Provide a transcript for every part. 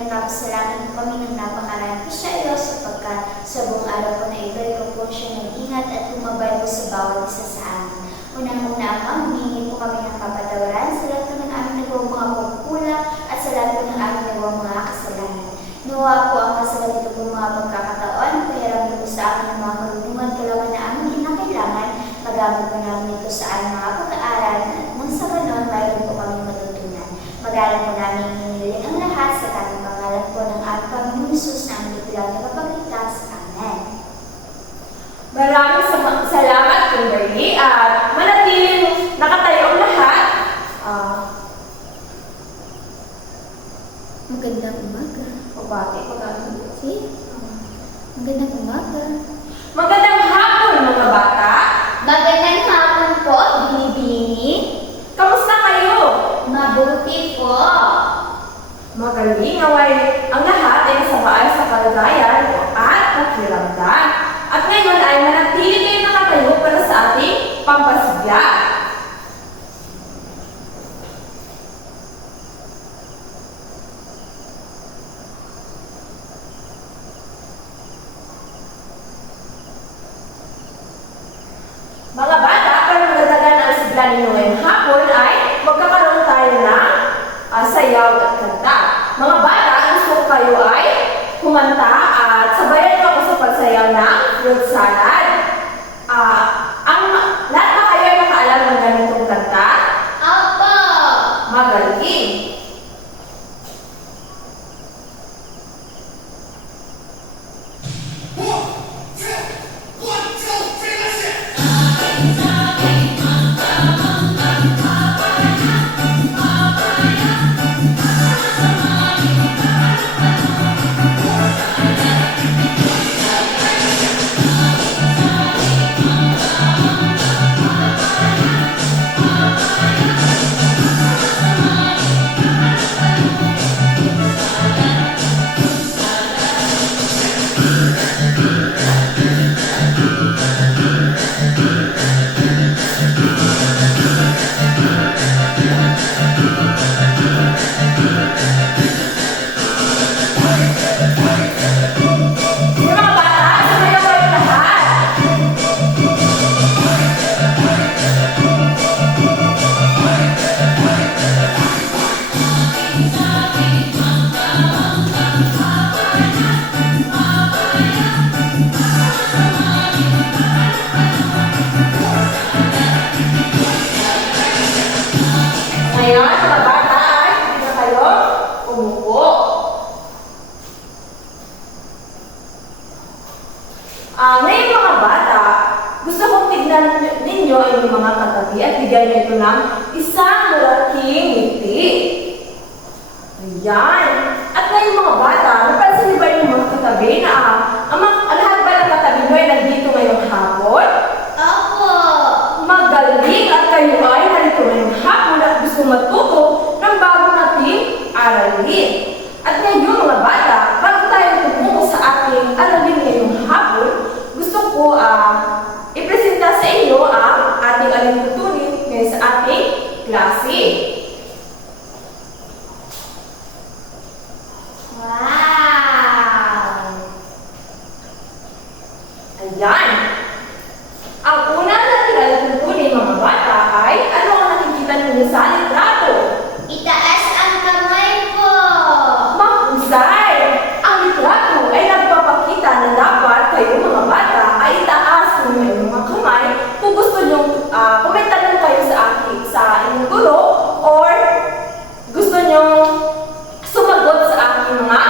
nagpapasalamat po kami ng napakarami po sa iyo sapagkat sa buong araw po na ito, ikaw po siya nag-ingat at lumabay po sa bawat isa sa amin. Unang-una Ama, humingi po kami ng kapatawaran sa lahat po ng aming nagawang mga pagkukulang at sa lahat po ng aming nagawang mga kasalanan. Nawa po Ama sa ganito po mga pagkakataon, pahiram po sa amin ng mga karunungan kalaman na aming kinakailangan, magamit po namin ito sa aming mga pag-aaral at nang sa ganon, mayroon po kami matutunan. Magalang po namin hinihiling ang lahat sa tamang pangalan po ng aming Panginoong Hesus na aming ipilang nakapagligtas. Amen. Maraming salamat, Kimberly, at manatiling nakatayo ang lahat. Magandang umaga. Pabati, pagkakataon. Magandang umaga. Magandang hapon, mga bata. Magandang hapon po, Bini-Bini. Kamusta kayo? Mabuti po. Magaling naway ang lahat ay nasa maayos sa kalagayan at pakiramdam. At ngayon ay manatili kayo nakatayo para sa ating pampasigla. Mga bata, para magdadagan ang sigla ninyo ngayong hapon ay magkakaroon tayo ng sayaw at kanta. Mga bata, gusto ko kayo ay kumanta at sabayan niyo ako sa pagsayaw ng fruit salad. Lahat ba kayo ay nakaalam ng ganitong kanta? Opo. Magaling! Ngayon, mga bata ay hindi na kayo umupo. Ngayon mga bata, gusto kong tignan ninyo ang inyong mga katabi at bigyan nyo ito ng isang malaking ngiti. Ayan. At ngayon mga bata, napansin niyo ba yung mga katabi na lahat ba ng katabi nyo ay nandito ngayong hapon? Opo. Magaling at kayo ay narito ngayong hapon at gusto matuto ng bago nating aralin. At ngayon mga bata, bago tayo tumungo sa ating aralin ngayong hapon, gusto ko ipresenta sa inyo ang ating alintutunin ngayon sa ating klase. Wow. Ayan. Ang una natin alintutunin mga bata ay ano ang nakikita ninyo sa litrato? Itaas ang kamay po. Mahusay! Ang litrato ay nagpapakita na dapat kayo mga bata ay itaas ng inyong mga kamay kung gusto nyo, kung may tanong kayo sa inyong guro or gusto nyo sumagot sa aking mga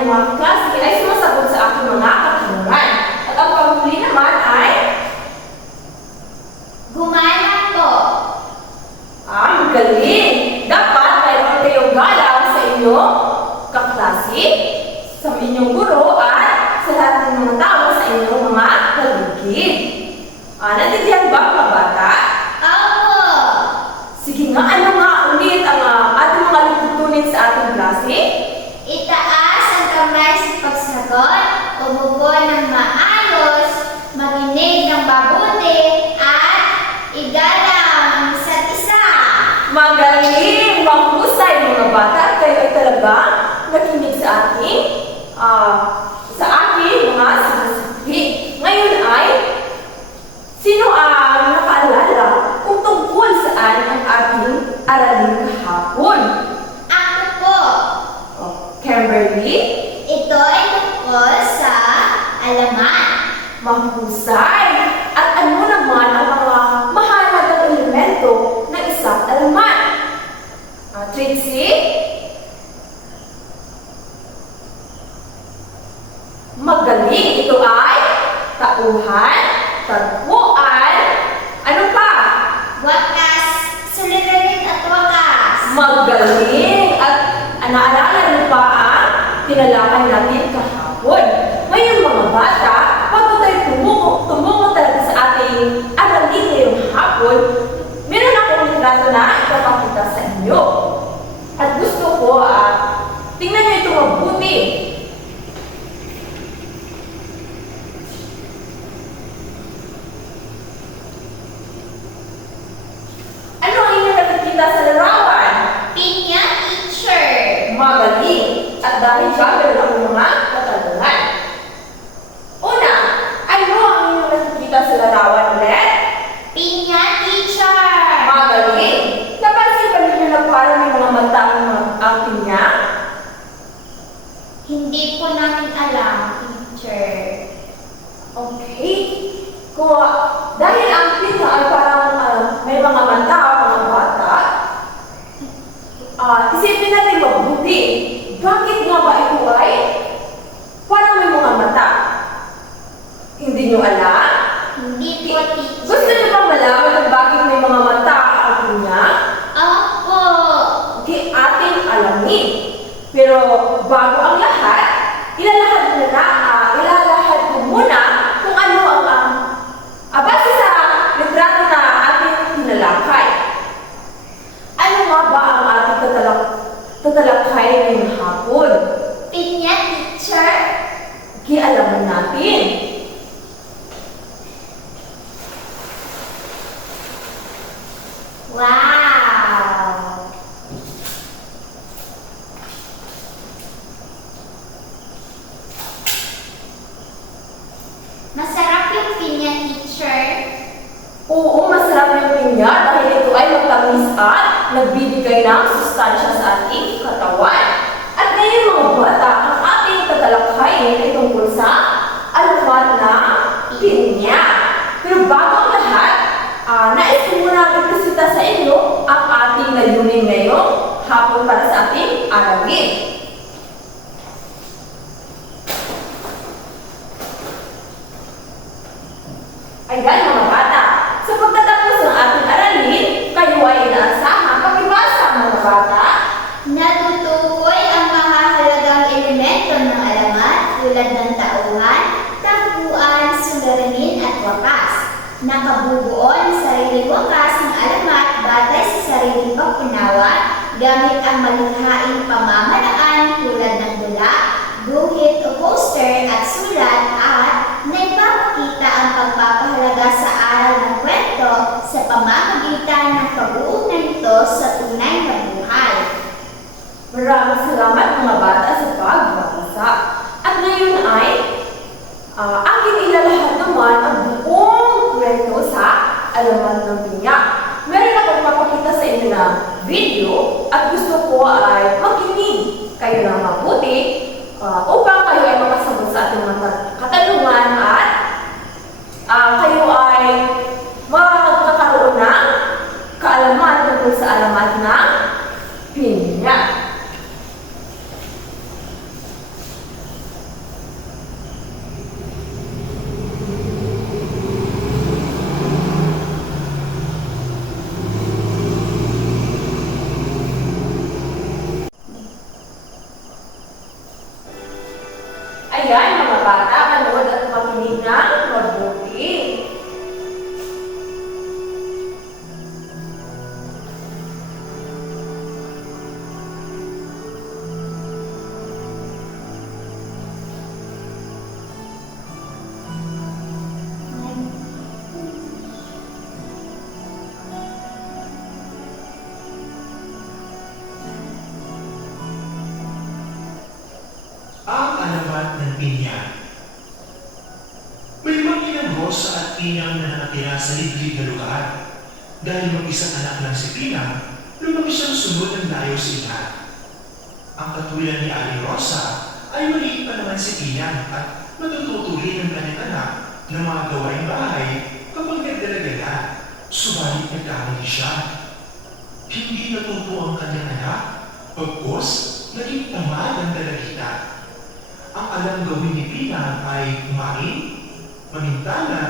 ng mga klase ay sumasagot sa aking mga katanungan. At ang panghuli naman ay Gumana po. ang galing! Dapat mayroon kayong galang sa inyong kaklase, sa inyong guro, at sa lahat ng mga tao sa inyong mga paligid. Naintindihan ba mga bata? Opo. Sige nga, ano nga ulit ang ating mga lututunin sa ating klase? Itaas ang kamay sa pagsagot, umupo ng maayos, makinig ng mabuti, at igalang ang isa't isa. Magaling! Mahusay mga bata! Kayo ay talaga nakinig sa aking mga sinasabi. Ngayon ay, sino ang nakaalala kung tungkol saan ang ating aralin kahapon? Ako po. Kimberly? Ito ay tungkol sa alamat. Mahusay! At ano naman ang mga mahalagang elemento ng isang alamat? Trixie? Magaling! Ito ay tauhan, tagpuan, ano pa? Wakas, suliranin at wakas. Magaling! At naalala niyo pa ang tinalakay natin kahapon. Ngayon mga bata, bago tayo tumungo talaga sa ating aralin ngayong hapon, meron akong litrato na ipapakita sa inyo. At gusto ko, tingnan niyo ito mabuti. Ano ang inyong nakikita sa larawan? Pinya teacher. Magaling. At dahil siya, meron akong mga katanungan. Una, ano ang inyong nakikita sa larawan ulit? Pinya teacher. Magaling. Napansin ba ninyo na parang may mga mata ang pinya? Hindi po namin alam, teacher. Okay. Dahil ang pinya ay parang may mga mata, mga bata, isipin natin mabuti. Bakit nga ba ito ay parang may mga mata? Hindi nyo alam? Hindi po, teacher. Gusto nyo bang malaman kung bakit may mga mata ang pinya? Opo. Okay, ating alamin. Pero bago ang lahat, ilalahad ko muna kung ano ang base sa litrato na ating tinalakay. Ano nga ba ang ating tatalakay ngayong hapon? Pinya teacher. Okay, alamin natin. Wow. Masarap yung pinya teacher. Oo, masarap yung pinya dahil ito ay matamis at nagbibigay ng sustansya sa ating katawan. At ngayon mga bata, ang ating tatalakayin ay tungkol sa alamat ng pinya. Pero bago ang lahat, nais ko muna ipresenta sa inyo ang ating layunin ngayong hapon para sa ating aralin. Ayan mga bata, sa pagtatapos ng ating aralin, kayo ay inaasahang pakibasa mga bata. Natutukoy ang mahahalagang elemento ng alamat tulad ng tauhan, tagpuan, suliranin at wakas. Nakabubuo ng sariling wakas ng alamat batay sa sariling pag-unawa gamit ang malikhaing pamamaraan tulad ng dula, guhit o poster at sulat at naipapakita ang pagpapahalaga sa aral ng kwento sa pamamagitan ng pag-uugnay nito sa tunay na buhay. Maraming salamat mga bata sa pagbabasa. At ngayon ay aking ilalahad naman ang buong kwento sa alamat ng pinya. Meron akong mapakita sa inyo na video at gusto ko ay makinig kayo ng mabuti upang kayo ay makasagot sa ating mga katanungan at kayo ay magkakaroon ng kaalaman tungkol sa alamat ng pinya. Ayan mga bata, manood at makinig ng mabuti. Ang alamat ng pinya. May mag-inang Rosa at Pinang na nakatira sa liblib na lugar. Dahil mag-isang anak lang si Pinang, lumaki siyang sunod ng layo sa ina. Ang katulad ni Aling Rosa ay maliit pa naman si Pinang at matututuli ng kanyang anak ng mga gawaing bahay kapag nagdalaga na. Subalit nagkamali siya. Hindi natuto ang kanyang anak, pagkos naging tamad ang dalagita. Ang alam gawin ni Pinang ay kumain, manintala,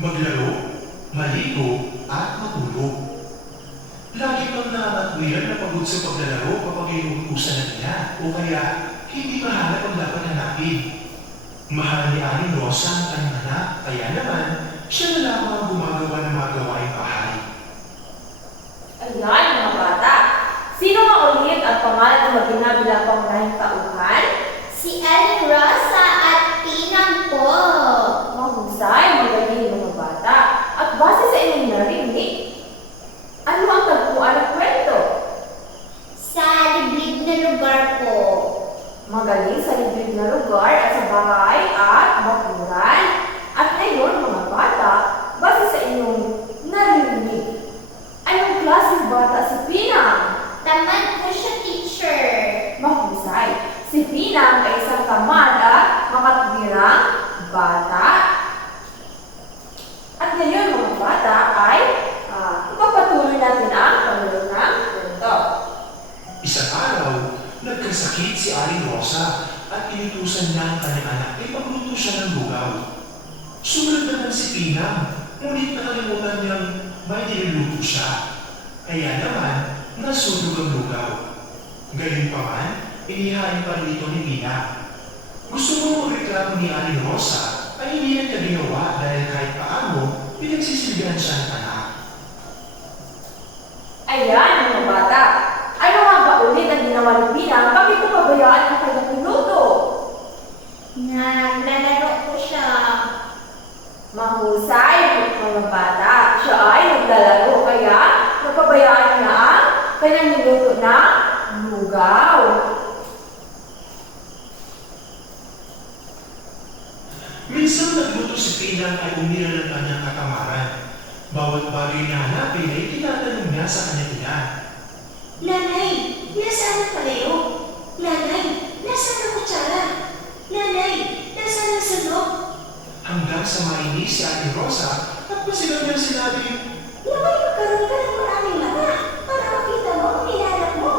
maglaro, maligo, at matulog. Lagi pang nangangatwiran na pagod sa paglalaro kapag inuutusan na niya o kaya hindi mahanap ang dapat hanapin. Mahal ni Aling Rosa ang kanyang anak, kaya naman siya na lamang ang gumagawa ng mga gawaing bahay. Ayan mga bata, sino nga ulit ang pangalan ng mag-ina bilang pangunahing tauhan? Si Aling Rosa at Pinang po. Mahusay, magaling mga bata. At base sa inyong narinig, ano ang tagpuan ng kwento? Sa liblib na lugar po. Magaling sa liblib na lugar at sa bahay at bakuran. At ngayon mga bata, base sa inyong narinig, anong klaseng bata si Pinang? Tamad po siya, teacher. Mahusay. Si Pinang ay isang tamad at makatwirang bata. At ngayon mga bata ay ipapatuloy natin ang panonood ng kwento. Isang araw, nagkasakit si Aling Rosa at inutusan niya ang kanyang anak ay pagluto siya ng lugaw. Sumunod naman si Pinang, ngunit nakalimutan niyang may niluluto siya. Kaya naman, nasunog ang lugaw. Galing pa man, inihain pa rin ito ni Pinang. Gusto mo magreklamo ni Aling Rosa ay hindi na niya ginawa dahil kahit paano, pinagsisilbihan siya ng anak. Ayan mga bata, ano nga ba ulit ang ginawa ni Pinang? Bakit ko pabayaan ang kanyang niluto? Naglalaro po siya. Mahusay mga bata, siya ay naglalaro kaya napabayaan niya ang kanyang niluto na lugaw. Minsan nagluto si Pinang ay umira ng kanyang katamaran. Bawat bagay na hanapin ay tinatanong niya sa kanyang ina. Nanay, nasaan ang palayo? Nanay, nasaan ang kutsara? Nanay, nasaan ang sandok? Hanggang sa mainis si Aling Rosa at pasigaw niya sinabi, Naman magkaroon ka ng maraming mata para makita mo ang nilalap mo.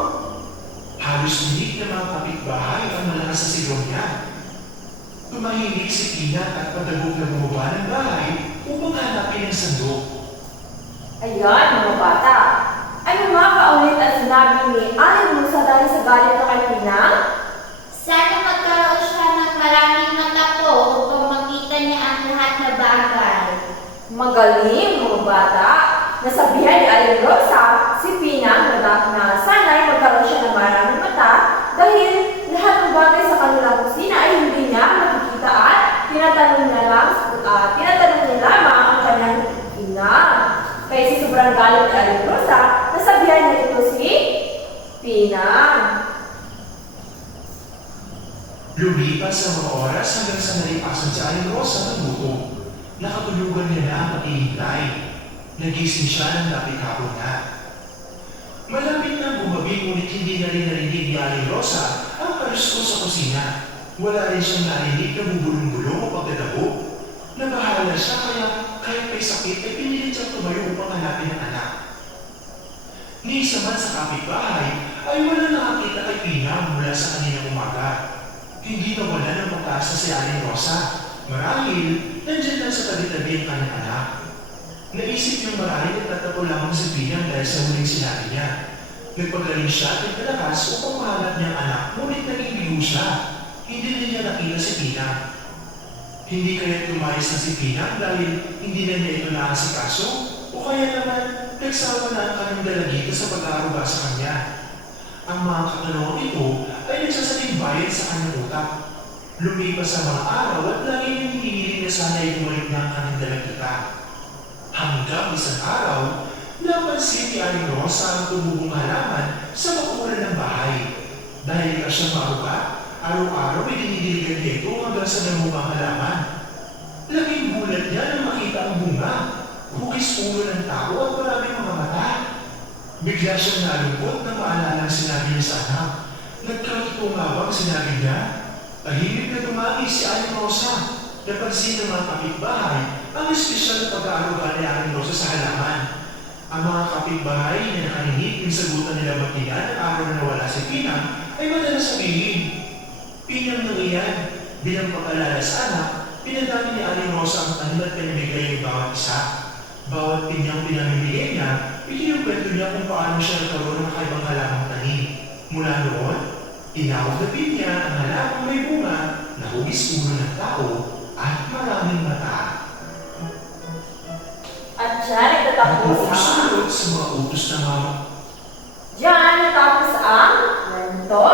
halos unik na mga kapitbahay ang malakas sa sigaw niya. Tumahimik si Pinang at padagog na bumaba ng bahay upang hanapin ang sandok. Ayan mga bata, ano nga ba ulit ang sinabi ni Aling Rosa dahil sa galit na kay Pinang? Sana magkaroon siya ng maraming mata po upang makita niya ang lahat na bagay. Magaling mga bata. Nasabihan ni Aling Rosa si Pinang na sana'y magkaroon siya ng maraming mata dahil lahat ng bagay sa kanilang kusina ay hindi niya nakikita at tinatanong niya lamang ang kanyang ina. Kaya sa sobrang galit ni Aling Rosa, nasabihan niya ito si Pinang. Lumipas ang mga oras hanggang sa nalipasan si Aling Rosa ng luto. Nakatulugan niya na ang paghihintay. Nagising siya ng lapit-hapon na. Malapit na bumabi ngunit hindi na rin narinig ni Aling Rosa ang kalusko sa kusina. Wala rin siyang narinig na bubulong-bulong o pagdadabo. Nabahala siya kaya kahit may sakit ay pinilit siyang tumayo upang hanapin ang anak. Ni isa man sa kapitbahay ay wala nakakita kay Pinang mula sa kanilang umaga. Hindi na wala ng pag-asa si Aling Rosa. Marahil, nandiyan lang sa tabi-tabi ang kanyang anak. Naisip niyang marahil nagtatapo lamang si Pinang dahil sa huling sinabi niya. Nagpagaling siya at nagpalakas upang mahanap niyang anak, ngunit naging bigo siya. hindi na niya nakita si Pina. Hindi kaya tumayos na si Pina dahil hindi na niya ito naasikaso o kaya naman nagsawa na ang kanyang dalagita sa pag-aaruga sa kanya. Ang mga katanungan ito ay nagsasabing bayad sa kanyang utak. Lumipas sa mga araw at lagi niyang hinihiling na sana ay bumalik na ang kanyang dalagita. Hanggang isang araw, napansin ni Aling Rosa ang tumubong halaman sa bakuran ng bahay. Dahil ka siya maaruga, araw-araw ay dinidiligan niya ito hanggang sa namungang halaman. Laking gulat niya nang makita ang bunga, hugis ulo ng tao at maraming mga mata. Bigla siyang nalungkot nang maalala ang sinabi niya sa anak. Nagkalito nga bang sinabi niya? Tahimik na tumagi si Aling Rosa. Napansin ng mga kapitbahay ang espesyal na pag-aaruga ni Aling Rosa sa halaman. Ang mga kapitbahay na nakahingit ng sagutan nila Matian ang araw na nawala si Pinang ay madalas sabihin, Pinang nangiyan, bilang pag-alala sa anak, pinadami ni Aling Rosa ang tanim at pinamigay ng bawat isa. Bawat pinyang pinamimigay niya, ikinukwento niya kung paano siya nagkaroon ng kakaibang halamang tanim. Mula noon, tinawag na pinya ang halamang may bunga na hugis ulo ng tao at maraming mata. At dyan nagtatapos ang... Sunod sa mga utos ng mama. Dyan natapos ang kwento.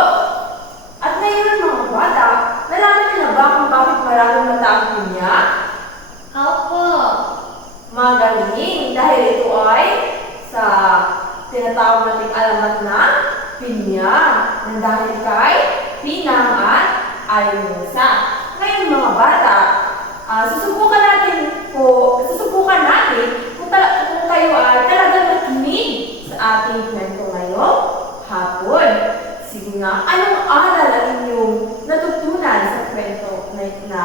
At ngayon mga bata, nalaman niyo na ba kung bakit maraming mata ang pinya? Opo. Magaling dahil ito ay sa tinatawag nating alamat na pinya na dahil kay Pinang at Aling Rosa. Ngayon mga bata, susubukan natin kung kayo ay talagang nakinig sa ating kwento ngayong hapon. Sige nga, anong aral ang inyong natutunan sa kwento na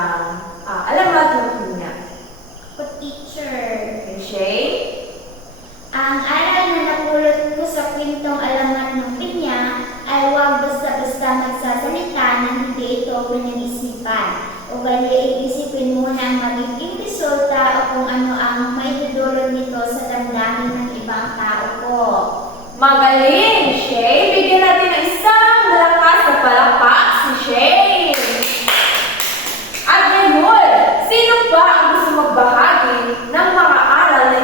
alamat ng pinya? Po, teacher. Okay, Shay? Ang aral na napulot ko sa kwentong alamat ng pinya ay huwag basta-basta magsasalita nang hindi ito pinag-isipan. O bali ay isipin muna ang magiging resulta o kung ano ang may dudulot nito sa damdamin ng ibang tao po. Magaling, Shay! Bigyan natin ng isang malakas na palakpak si Shay! At ngayon, sino pa ang gusto magbahagi ng mga aral na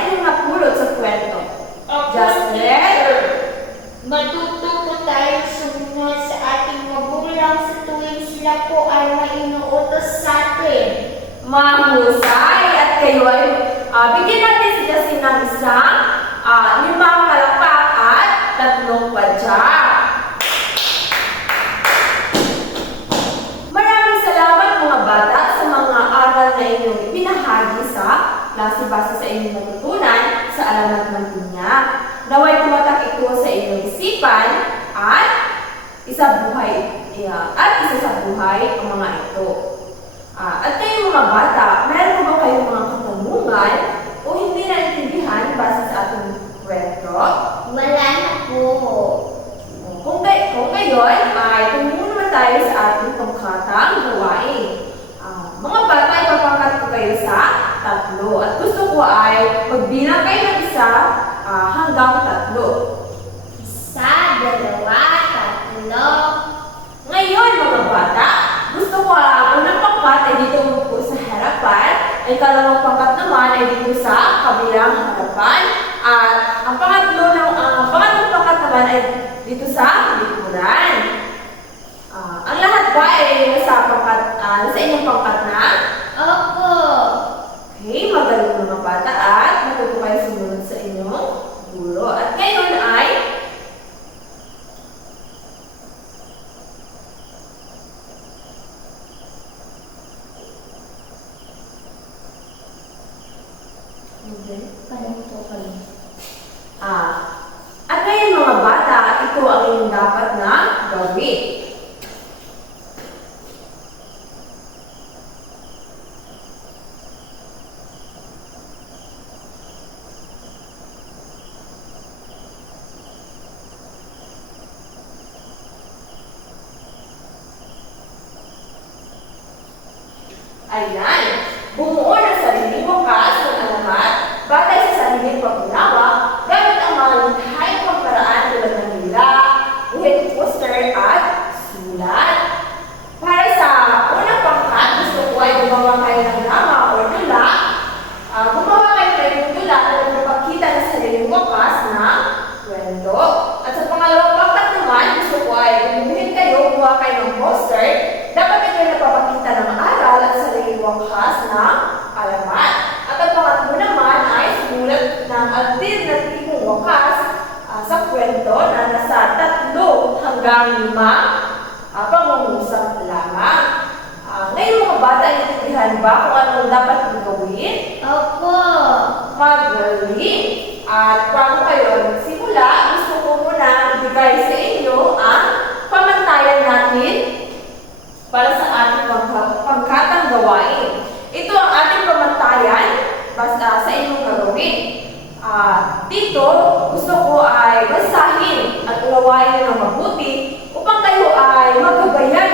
inyong napulot sa kwento? Justin? Matuto po tayo sumunod sa ating magulang sa tuwing sila po ay may inuutos sa atin. Mahusay! At kayo ay bigyan natin si Justin ng isang 5 palakpak at 3 padyak. Maraming salamat mga bata sa mga aral na inyong ibinahagi sa klase base sa inyong natutunan sa alamat ng pinya. Naway tumatak ito sa inyong isipan at isa sa buhay ang mga ito. At kayo mga bata, meron ba kayong mga katanungan o hindi naintindihan base sa ating kwento? Wala na po. Kung ngayon ay tumungo naman tayo sa ating pangkatang gawain. Mga bata, ipapangkat ko kayo sa 3 at gusto ko ay magbilang kayo ng 1 hanggang 3. 1, 2, 3. Ngayon mga bata, gusto ko ang unang pangkat ay dito po sa harapan, ang ikalawang pangkat naman ay dito sa kabilang harapan, at ang pangatlong pangkat naman ay dito sa likuran. Ang lahat ba ay nasa inyong pangkat na? Opo. Okay, magaling mga bata at matuto kayo sumunod sa inyong guro. At ngayon ay at ngayon mga bata, ito ang inyong dapat na gawin. Ayan, bumuo ng sariling wakas ng alamat batay sa sariling pag-unawa gamit ang mga likhayang pagparaan tulad ng nila, uhit, poster at sulat. kwento na nasa 3 hanggang 5 pangungusap lamang. Ngayon mga bata, naintindihan ba kung anong dapat kong gawin? Opo. Magaling! At bago kayo magsimula, gusto ko muna ibigay sa inyo ang pamantayan natin para sa ating pangkatang gawain. Ito ang ating pamantayan sa inyong gagawin. Dito, gusto ko ay basahin at unawain ng mabuti upang kayo ay magabayan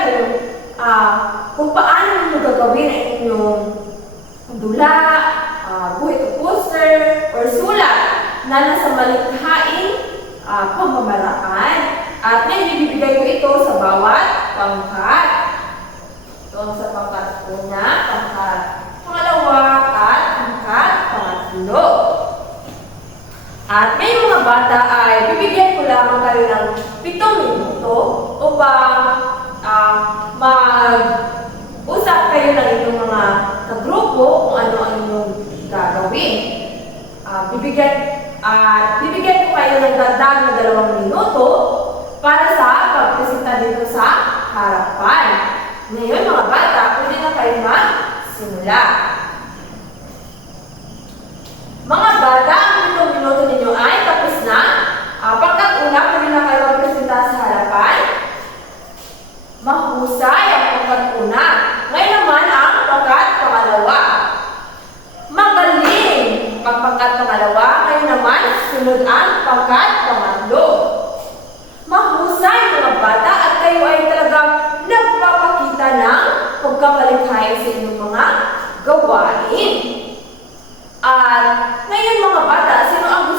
kung paano ninyo gagawin ang inyong dula, buhit o poster, or sulat na nasa malikhaing pamamaraan. At ngayon, ibibigay ko ito sa bawat pangkat. Ito ang sa pangkat una, pangkat pangalawa, at pangkat pangatlo. At ngayon mga bata ay bibigyan ko lamang kayo ng 7 minuto upang mag-usap kayo ng inyong mga kagrupo kung ano ang inyong gagawin. Bibigyan ko kayo ng dagdag na 2 minuto para sa pagpresenta dito sa harapan. Ngayon mga bata, pwede na kayo magsimula. Mga bata, ang 7 minuto ninyo ay tapos na. Pagkat una, pwede na kayo magpresenta sa harapan. Mahusay ang pagkat una. Ngayon naman ang pagkat pangalawa. Magaling ang pagkat pangalawa. Ngayon naman, sunod ang pagkat pangatlo. Mahusay mga bata at kayo ay talagang nagpapakita ng pagkakalikhain sa inyong mga gawain. At ngayon mga bata, sino ang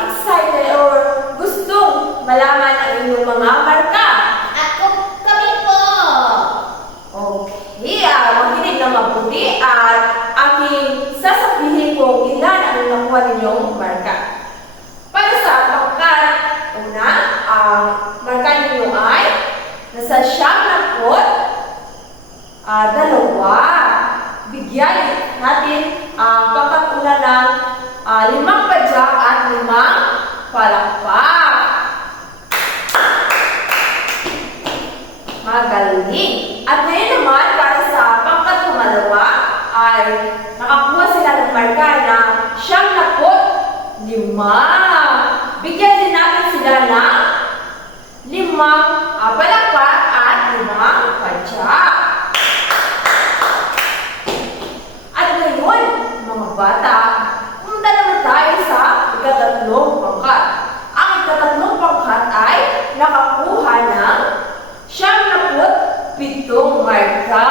excited or gustong malaman ang inyong mga marka? Kami po. Okay, makinig na mabuti at aking sasabihin kung ilan ang nakuha ninyong marka. Para sa pangkat una, ang marka ninyo ay nasa 2. Bigyan natin ang pangkat una ng 5 padyak at 5 palakpak. Magaling! At ngayon naman, para sa pangkat pangalawa, ay nakakuha sila ng marka na 75. Bigyan din natin sila ng 5 palakpak at 5 padyak. At ngayon, mga bata, punta naman tayo sa ika-3 pangkat. Ang ika-3 pangkat ay nakakuha ng 77 marka.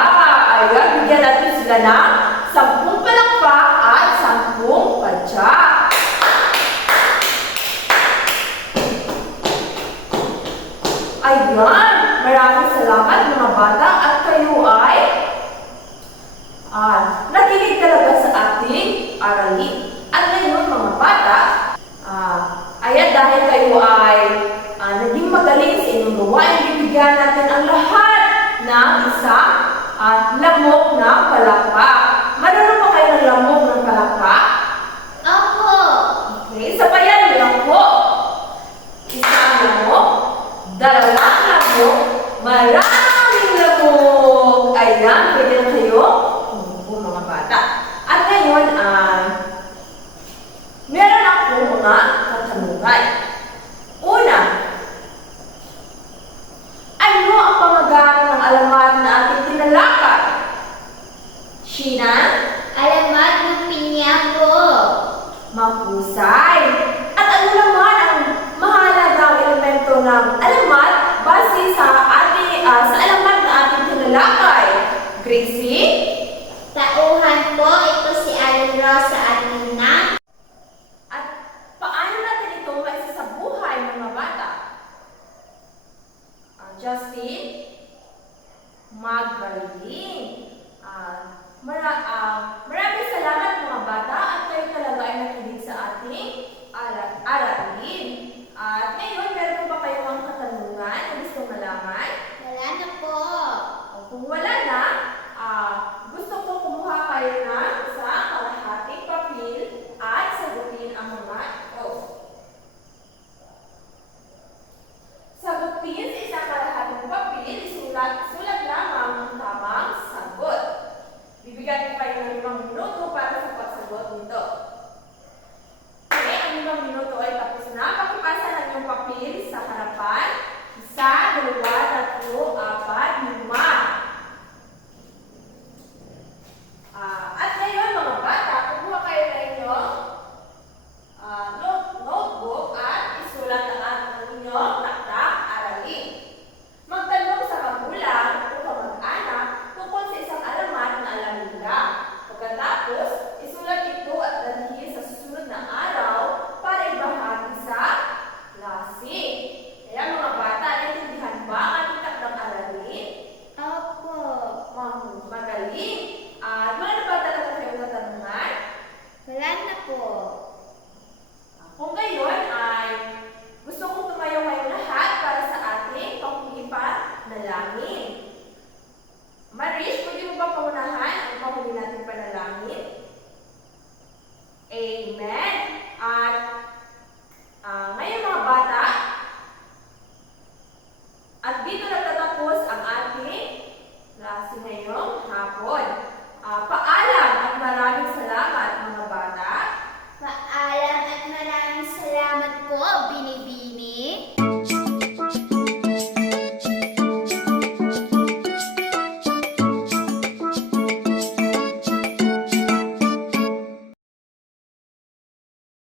Ayan, bigyan natin sila ng 10 palakpak at 10 padyak. Ayan, maraming salamat mga bata at kayo ay nakinig talaga sa ating aralin. At ngayon mga bata, ayan dahil kayo ay naging magaling sa inyong gawain, bibigyan natin ang lahat ng isang lamok na palakpak. Marunong ba kayo ng lamok ng palakpak? Opo. Okay, sabayan niyo ako. Isang lamok, 2 lamok, maraming lamok. Ayan, pwede na kayo mga bata. At ngayon, meron akong mga katanungan. Una, ano ang pamagat ng alamat na ating tinalakad? Sheena? Alamat ng pinya po. Mahusay. At ano naman ang mahalagang elemento ng alamat base sa alamat na ating tinalakay? Gracie? Tauhan po, ito si Aling Rosa at Nina. At paano natin ito maisasabuhay mga bata? Justin? Magaling. Maraming salamat mga bata at kayo talaga ay nakinig sa ating aralin. At ngayon, meron po ba kayong mga katanungan na gusto malaman? Wala na po. Kung wala na, gusto ko kumuha kayo ng isang kalahating papel at sagutin ang mga ito. ako binibiro.